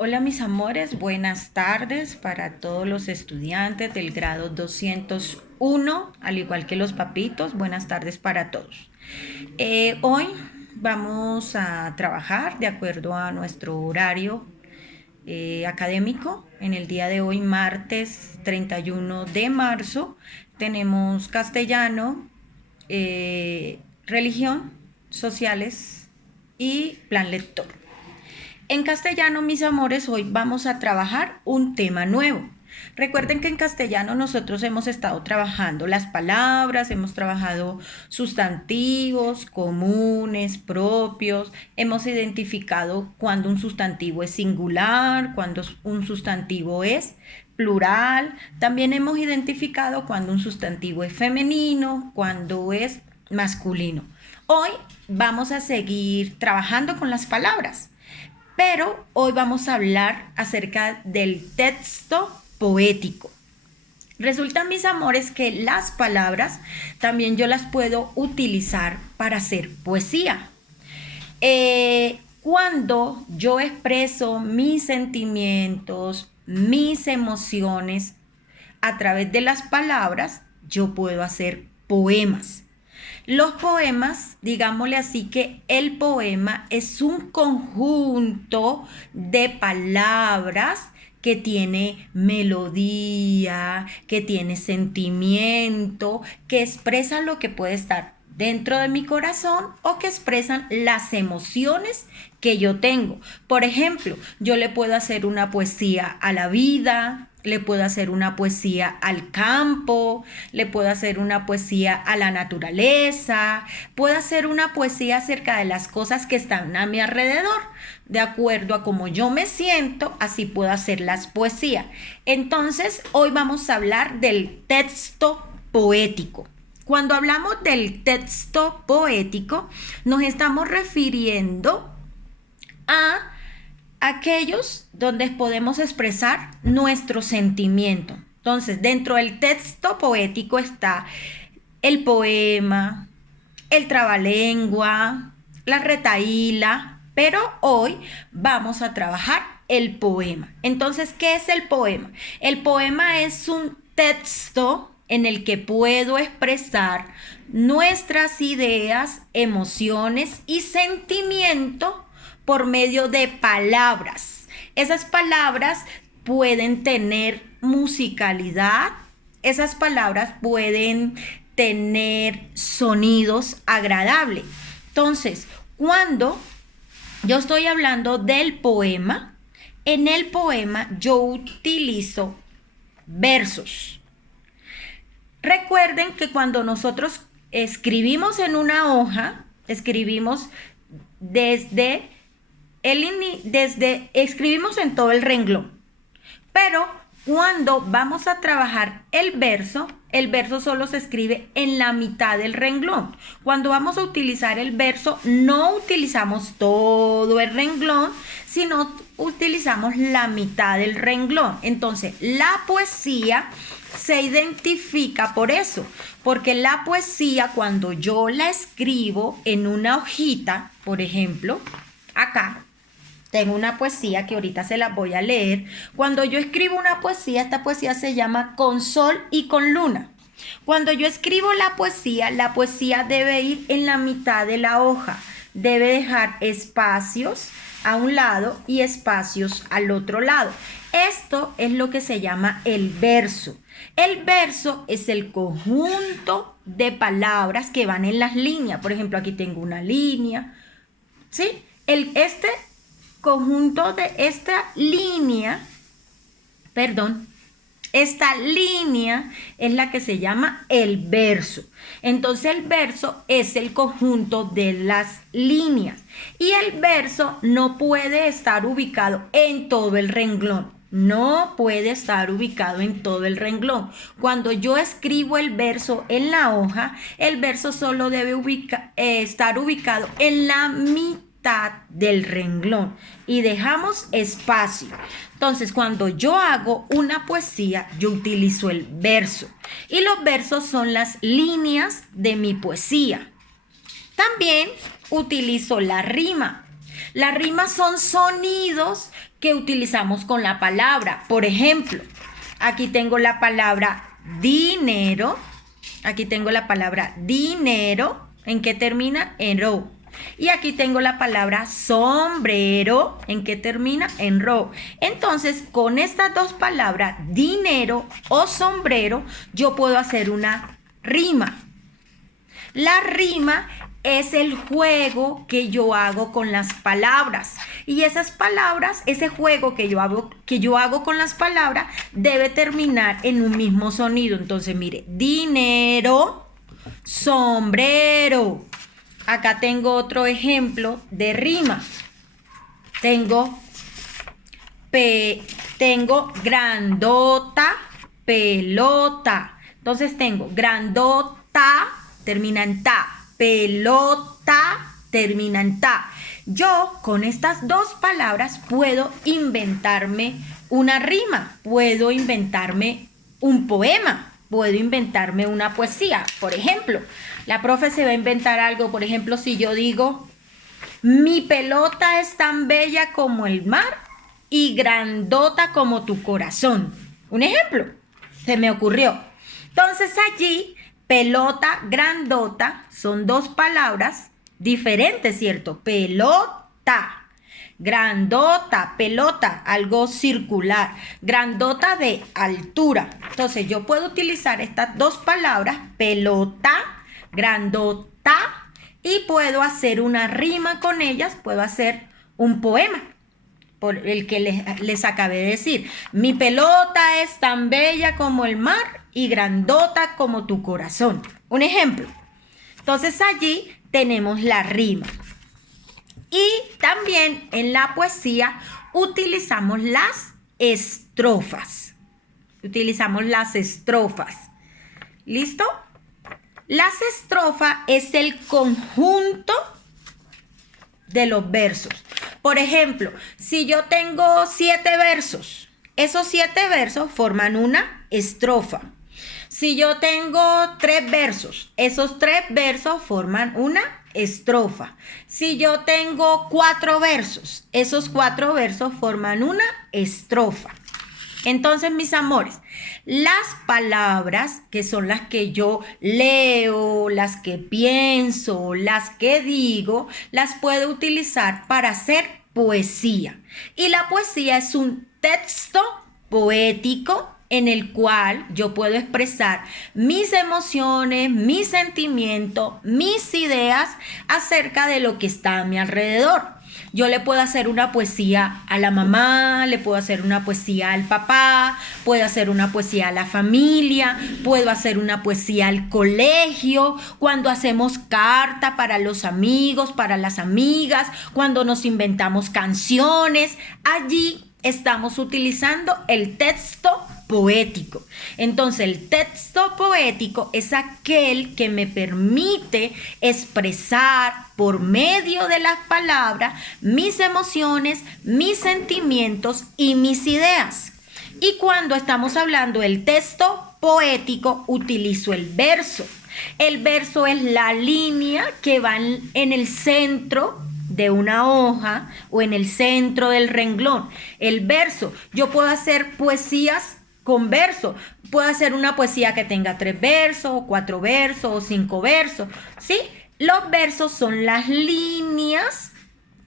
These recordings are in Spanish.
Hola mis amores, buenas tardes para todos los estudiantes del grado 201, al igual que los papitos, buenas tardes para todos. Hoy vamos a trabajar de acuerdo a nuestro horario académico. En el día de hoy, martes 31 de marzo, tenemos castellano, religión, sociales y plan lector. En castellano, mis amores, hoy vamos a trabajar un tema nuevo. Recuerden que en castellano nosotros hemos estado trabajando las palabras, hemos trabajado sustantivos comunes, propios, hemos identificado cuando un sustantivo es singular, cuando un sustantivo es plural, también hemos identificado cuando un sustantivo es femenino, cuando es masculino. Hoy vamos a seguir trabajando con las palabras. Pero hoy vamos a hablar acerca del texto poético. Resulta, mis amores, que las palabras también yo las puedo utilizar para hacer poesía. Cuando yo expreso mis sentimientos, mis emociones a través de las palabras, yo puedo hacer poemas. Los poemas, digámosle así, que el poema es un conjunto de palabras que tiene melodía, que tiene sentimiento, que expresan lo que puede estar dentro de mi corazón o que expresan las emociones que yo tengo. Por ejemplo, yo le puedo hacer una poesía a la vida, le puedo hacer una poesía al campo, le puedo hacer una poesía a la naturaleza, puedo hacer una poesía acerca de las cosas que están a mi alrededor. De acuerdo a cómo yo me siento, así puedo hacer las poesías. Entonces, hoy vamos a hablar del texto poético. Cuando hablamos del texto poético, nos estamos refiriendo a aquellos donde podemos expresar nuestro sentimiento. Entonces, dentro del texto poético está el poema, el trabalengua, la retahíla, pero hoy vamos a trabajar el poema. Entonces, ¿qué es el poema? El poema es un texto en el que puedo expresar nuestras ideas, emociones y sentimientos por medio de palabras. Esas palabras pueden tener musicalidad, esas palabras pueden tener sonidos agradables. Entonces, cuando yo estoy hablando del poema, en el poema yo utilizo versos. Recuerden que cuando nosotros escribimos en una hoja, escribimos escribimos en todo el renglón. Pero cuando vamos a trabajar el verso solo se escribe en la mitad del renglón. Cuando vamos a utilizar el verso, no utilizamos todo el renglón, sino utilizamos la mitad del renglón. Entonces, la poesía se identifica por eso, porque la poesía, cuando yo la escribo en una hojita, por ejemplo, acá tengo una poesía que ahorita se la voy a leer. Cuando yo escribo una poesía, esta poesía se llama Con Sol y con Luna. Cuando yo escribo la poesía debe ir en la mitad de la hoja. Debe dejar espacios a un lado y espacios al otro lado. Esto es lo que se llama el verso. El verso es el conjunto de palabras que van en las líneas. Por ejemplo, aquí tengo una línea, ¿sí? Este conjunto de esta línea es la que se llama el verso. Entonces el verso es el conjunto de las líneas y el verso no puede estar ubicado en todo el renglón. No puede estar ubicado en todo el renglón. Cuando yo escribo el verso en la hoja, el verso solo debe estar ubicado en la mitad del renglón y dejamos espacio. Entonces, cuando yo hago una poesía, yo utilizo el verso y los versos son las líneas de mi poesía. También utilizo la rima. Las rimas son sonidos que utilizamos con la palabra. Por ejemplo, aquí tengo la palabra dinero. Aquí tengo la palabra dinero. ¿En qué termina? En ro. Y aquí tengo la palabra sombrero. ¿En qué termina? En ro. Entonces, con estas dos palabras, dinero o sombrero, yo puedo hacer una rima. La rima es el juego que yo hago con las palabras. Y esas palabras, ese juego que yo hago con las palabras, debe terminar en un mismo sonido. Entonces, mire, dinero, sombrero. Acá tengo otro ejemplo de rima. Tengo grandota, pelota. Entonces tengo grandota, termina en ta. Pelota, termina en ta. Yo con estas dos palabras puedo inventarme una rima, puedo inventarme un poema, puedo inventarme una poesía. Por ejemplo, la profe se va a inventar algo. Por ejemplo, si yo digo, mi pelota es tan bella como el mar y grandota como tu corazón. Un ejemplo, se me ocurrió. Entonces allí, pelota, grandota, son dos palabras diferentes, ¿cierto? Pelota, grandota, pelota, algo circular, grandota de altura. Entonces yo puedo utilizar estas dos palabras, pelota, grandota, y puedo hacer una rima con ellas, puedo hacer un poema, por el que les acabé de decir. Mi pelota es tan bella como el mar y grandota como tu corazón. Un ejemplo. Entonces allí tenemos la rima. Y también en la poesía utilizamos las estrofas. Utilizamos las estrofas. ¿Listo? Las estrofas es el conjunto de los versos. Por ejemplo, si yo tengo 7 versos, esos 7 versos forman una estrofa. Si yo tengo 3 versos, esos 3 versos forman una estrofa. Si yo tengo 4 versos, esos 4 versos forman una estrofa. Entonces, mis amores, las palabras que son las que yo leo, las que pienso, las que digo, las puedo utilizar para hacer poesía. Y la poesía es un texto poético en el cual yo puedo expresar mis emociones, mis sentimientos, mis ideas acerca de lo que está a mi alrededor. Yo le puedo hacer una poesía a la mamá, le puedo hacer una poesía al papá, puedo hacer una poesía a la familia, puedo hacer una poesía al colegio, cuando hacemos carta para los amigos, para las amigas, cuando nos inventamos canciones. Allí estamos utilizando el texto poético. Entonces, el texto poético es aquel que me permite expresar por medio de las palabras mis emociones, mis sentimientos y mis ideas. Y cuando estamos hablando del texto poético, utilizo el verso. El verso es la línea que va en el centro de una hoja o en el centro del renglón. El verso, yo puedo hacer poesías con verso. Puedo hacer una poesía que tenga 3 versos, o 4 versos, o 5 versos, ¿sí? Los versos son las líneas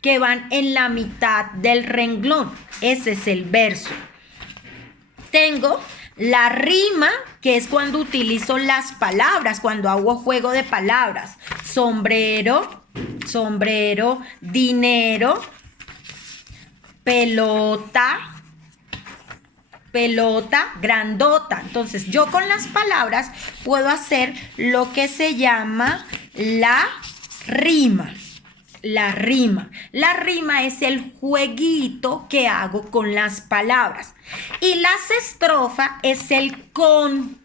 que van en la mitad del renglón. Ese es el verso. Tengo la rima, que es cuando utilizo las palabras, cuando hago juego de palabras. Sombrero, sombrero, dinero, pelota, pelota, grandota. Entonces, yo con las palabras puedo hacer lo que se llama la rima. La rima. La rima es el jueguito que hago con las palabras. Y las estrofas es el conjunto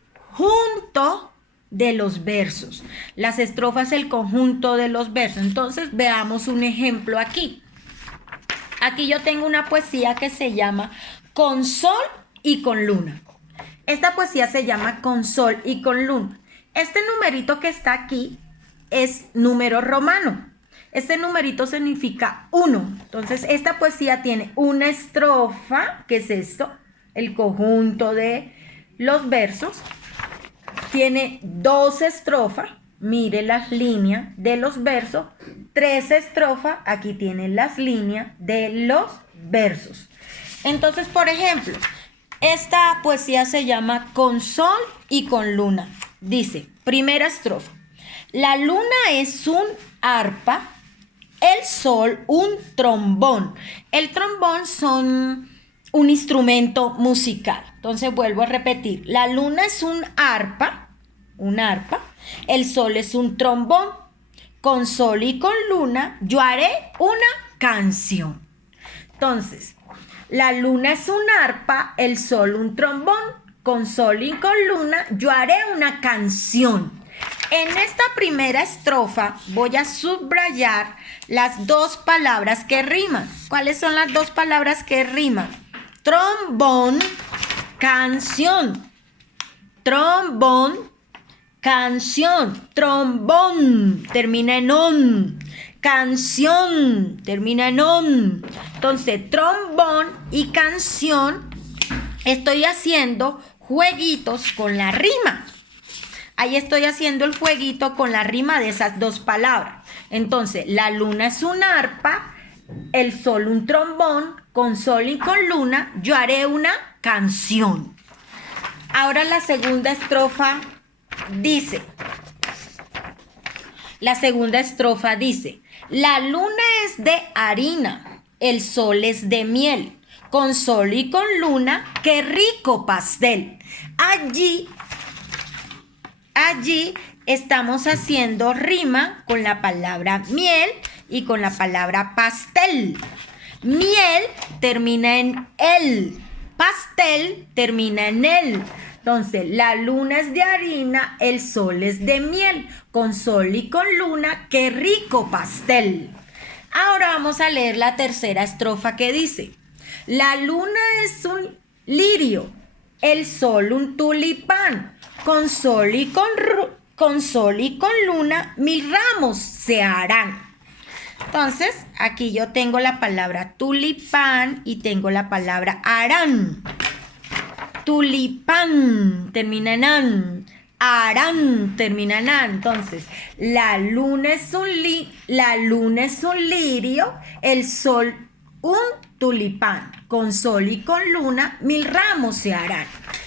de los versos. Las estrofas es el conjunto de los versos. Entonces, veamos un ejemplo aquí. Aquí yo tengo una poesía que se llama Con Sol y con Luna. Esta poesía se llama Con Sol y con Luna. Este numerito que está aquí es número romano. Este numerito significa 1. Entonces, esta poesía tiene una estrofa, que es esto, el conjunto de los versos. Tiene 2 estrofas, mire las líneas de los versos. 3 estrofas, aquí tienen las líneas de los versos. Entonces, por ejemplo, esta poesía se llama Con Sol y con Luna. Dice, primera estrofa. La luna es un arpa, el sol un trombón. El trombón son un instrumento musical. Entonces vuelvo a repetir. La luna es un arpa, el sol es un trombón. Con sol y con luna yo haré una canción. Entonces, la luna es un arpa, el sol un trombón. Con sol y con luna yo haré una canción. En esta primera estrofa voy a subrayar las 2 palabras que riman. ¿Cuáles son las 2 palabras que riman? Trombón, canción. Trombón, canción. Trombón, termina en on. Canción, termina en on. Entonces, trombón y canción, estoy haciendo jueguitos con la rima. Ahí estoy haciendo el jueguito con la rima de esas 2 palabras. Entonces, la luna es un arpa, el sol un trombón. Con sol y con luna yo haré una canción. Ahora la segunda estrofa dice, la luna es de harina, el sol es de miel. Con sol y con luna, qué rico pastel. Allí estamos haciendo rima con la palabra miel y con la palabra pastel. Miel termina en el, pastel termina en el. Entonces, la luna es de harina, el sol es de miel. Con sol y con luna, qué rico pastel. Ahora vamos a leer la tercera estrofa que dice, la luna es un lirio, el sol un tulipán. Con sol y con luna, 1000 ramos se harán. Entonces, aquí yo tengo la palabra tulipán y tengo la palabra harán. Tulipán termina en an. Harán termina en an. Entonces, la luna es un lirio, el sol un tulipán. Con sol y con luna, 1000 ramos se harán.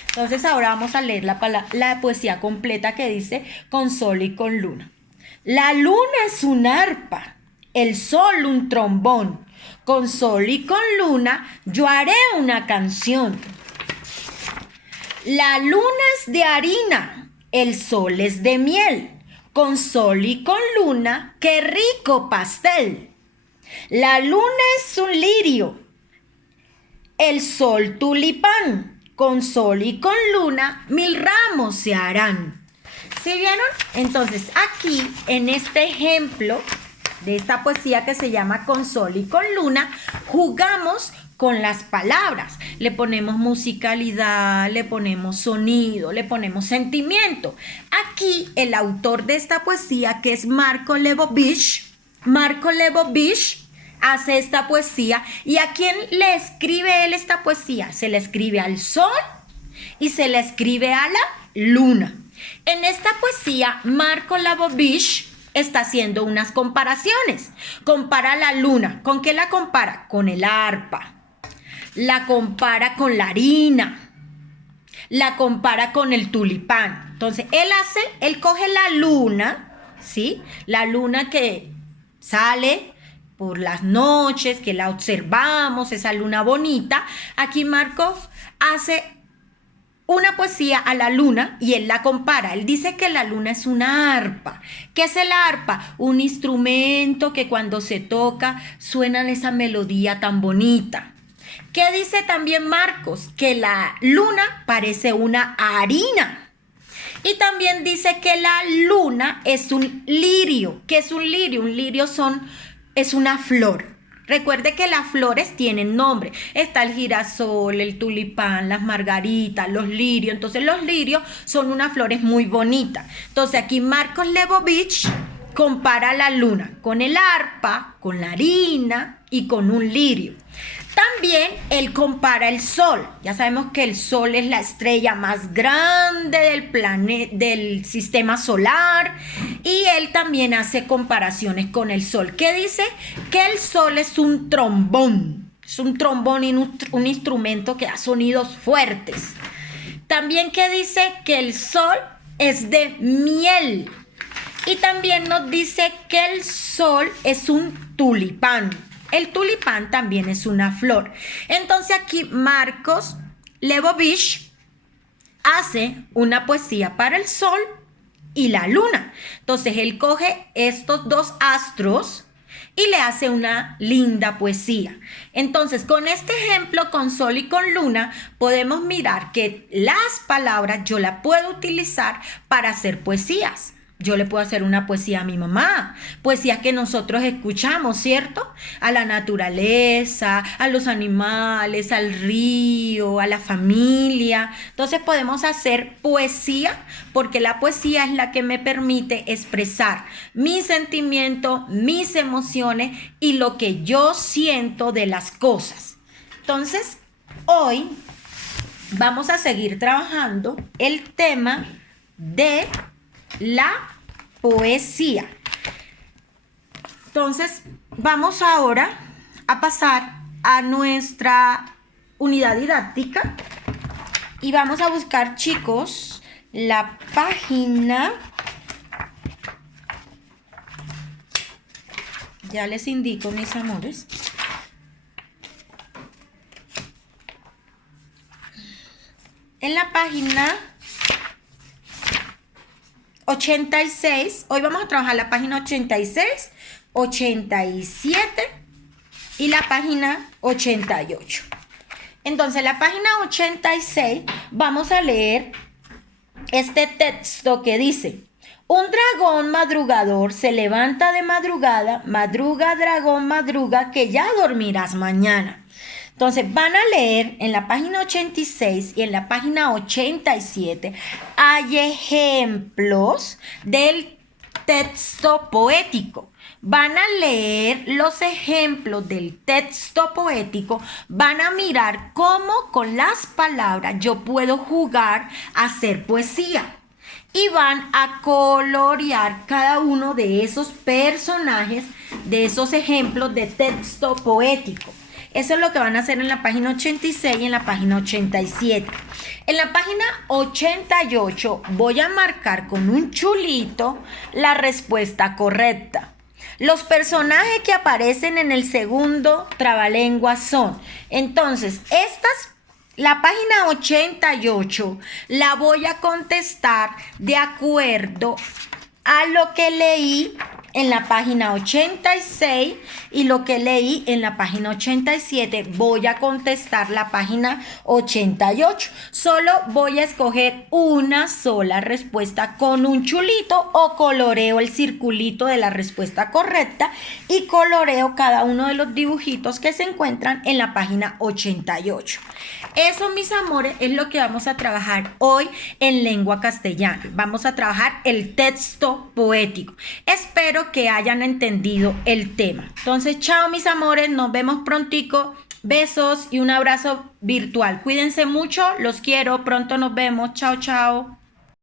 Entonces ahora vamos a leer la poesía completa que dice con sol y con luna. La luna es un arpa, el sol un trombón. Con sol y con luna yo haré una canción. La luna es de harina, el sol es de miel. Con sol y con luna, qué rico pastel. La luna es un lirio, el sol tulipán. Con sol y con luna, 1000 ramos se harán. ¿Sí vieron? Entonces, aquí, en este ejemplo de esta poesía que se llama Con sol y con luna, jugamos con las palabras. Le ponemos musicalidad, le ponemos sonido, le ponemos sentimiento. Aquí, el autor de esta poesía, que es Marco Leibovich, hace esta poesía. ¿Y a quién le escribe él esta poesía? Se le escribe al sol y se le escribe a la luna. En esta poesía, Marco Leibovich está haciendo unas comparaciones. Compara la luna. ¿Con qué la compara? Con el arpa. La compara con la harina. La compara con el tulipán. Entonces, él coge la luna, ¿sí? La luna que sale por las noches, que la observamos, esa luna bonita. Aquí Marcos hace una poesía a la luna y él la compara. Él dice que la luna es una arpa. ¿Qué es el arpa? Un instrumento que cuando se toca suena esa melodía tan bonita. ¿Qué dice también Marcos? Que la luna parece una harina. Y también dice que la luna es un lirio. ¿Qué es un lirio? Un lirio es una flor. Recuerde que las flores tienen nombre. Está el girasol, el tulipán, las margaritas, los lirios. Entonces los lirios son unas flores muy bonitas. Entonces aquí Marcos Leibovich compara la luna con el arpa, con la harina y con un lirio. También él compara el sol. Ya sabemos que el sol es la estrella más grande del sistema solar, y él también hace comparaciones con el sol. ¿Qué dice? Que el sol es un trombón. Es un trombón y un instrumento que da sonidos fuertes. También que dice que el sol es de miel. Y también nos dice que el sol es un tulipán. El tulipán también es una flor. Entonces aquí Marcos Lebovich hace una poesía para el sol y la luna. Entonces él coge estos dos astros y le hace una linda poesía. Entonces, con este ejemplo, con sol y con luna, podemos mirar que las palabras yo las puedo utilizar para hacer poesías. Yo le puedo hacer una poesía a mi mamá, poesías que nosotros escuchamos, ¿cierto? A la naturaleza, a los animales, al río, a la familia. Entonces podemos hacer poesía, porque la poesía es la que me permite expresar mis sentimientos, mis emociones y lo que yo siento de las cosas. Entonces, hoy vamos a seguir trabajando el tema de la poesía. Entonces, vamos ahora a pasar a nuestra unidad didáctica y vamos a buscar, chicos, la página. Ya les indico, mis amores. En la página 86, hoy vamos a trabajar la página 86, 87 y la página 88. Entonces, la página 86 vamos a leer este texto que dice: un dragón madrugador se levanta de madrugada, madruga dragón madruga, que ya dormirás mañana. Entonces van a leer en la página 86 y en la página 87 hay ejemplos del texto poético. Van a leer los ejemplos del texto poético, van a mirar cómo con las palabras yo puedo jugar a hacer poesía. Y van a colorear cada uno de esos personajes, de esos ejemplos de texto poético. Eso es lo que van a hacer en la página 86 y en la página 87. En la página 88 voy a marcar con un chulito la respuesta correcta. Los personajes que aparecen en el segundo trabalenguas son, entonces, la página 88 la voy a contestar de acuerdo a lo que leí en la página 86 y lo que leí en la página 87. Voy a contestar la página 88. Solo voy a escoger una sola respuesta con un chulito, o coloreo el circulito de la respuesta correcta y coloreo cada uno de los dibujitos que se encuentran en la página 88. Eso, mis amores, es lo que vamos a trabajar hoy en lengua castellana. Vamos a trabajar el texto poético. Espero que hayan entendido el tema. Entonces, chao, mis amores, nos vemos prontico. Besos y un abrazo virtual. Cuídense mucho, los quiero, pronto nos vemos. Chao, chao.